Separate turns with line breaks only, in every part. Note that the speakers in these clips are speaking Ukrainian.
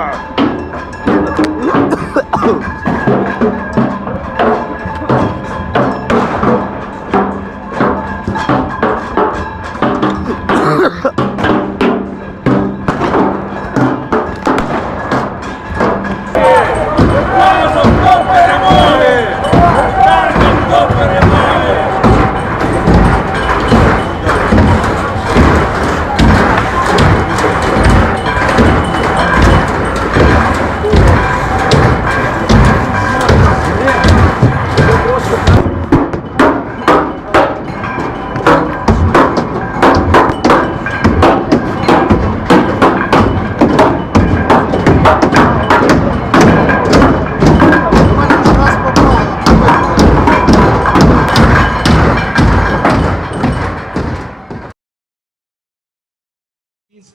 Sure.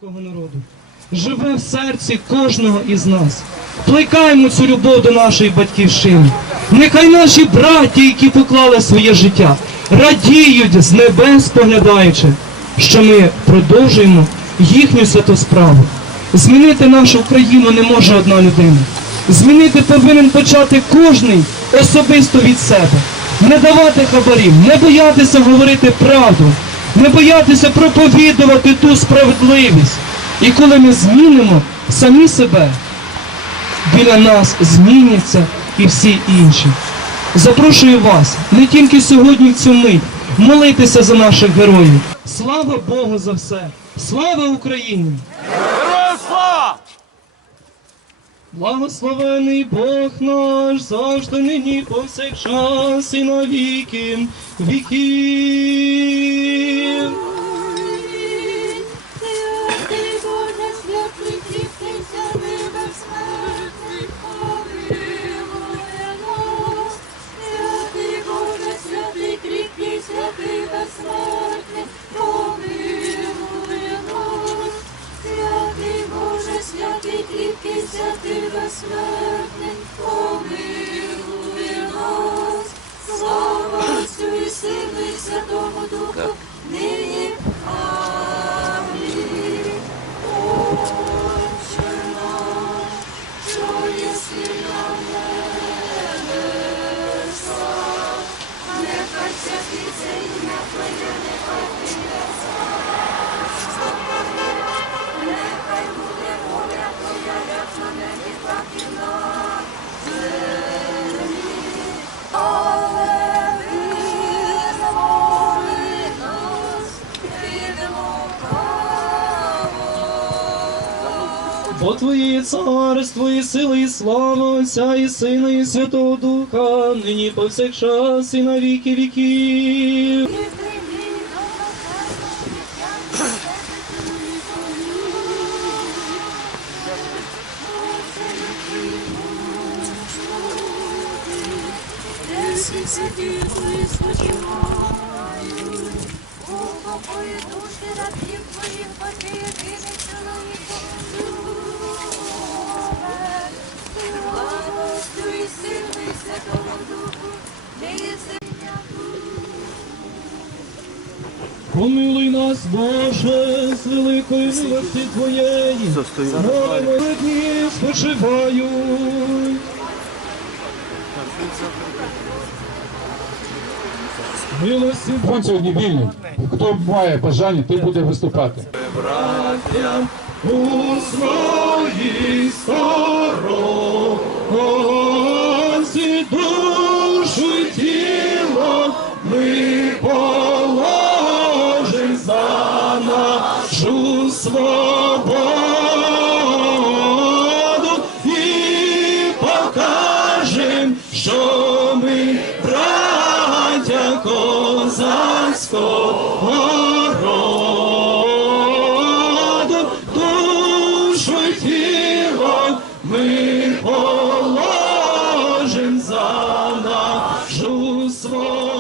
Українського народу живе в серці кожного із нас. Плекаємо цю любов до нашої батьківщини. Нехай наші браті, які поклали своє життя, радіють з небес, поглядаючи, що ми продовжуємо їхню святу справу. Змінити нашу Україну не може одна людина. Змінити повинен почати кожний особисто від себе. Не давати хабарів, не боятися говорити правду, не боятися проповідувати ту справедливість. І коли ми змінимо самі себе, біля нас зміняться і всі інші. Запрошую вас не тільки сьогодні в цю мить молитися за наших героїв. Слава Богу за все! Слава Україні!
Слава!
Благословений Бог наш завжди нині повсякчас і на віки
безсмертний, помилуй нас. Слава Отцю і Сину і Святому Духу, нині
Бо Твоє царство, і сила, і слава Отця, і Сина, і Святого Духа, нині повсякчас і на віки віків.
Десять святих спочивають, у покої душі рабів твоїх, поки єдиний чоловіком
Помилуй нас, Боже, з великої милості Твоєї. Молимо дні спочивають. Милості
Фон сьогодні вільний. Хто має бажання, той буде виступати.
браттям у своїй сторонці свободу і покажем, що ми браття козацького роду. душу й ми положим за нашу свободу.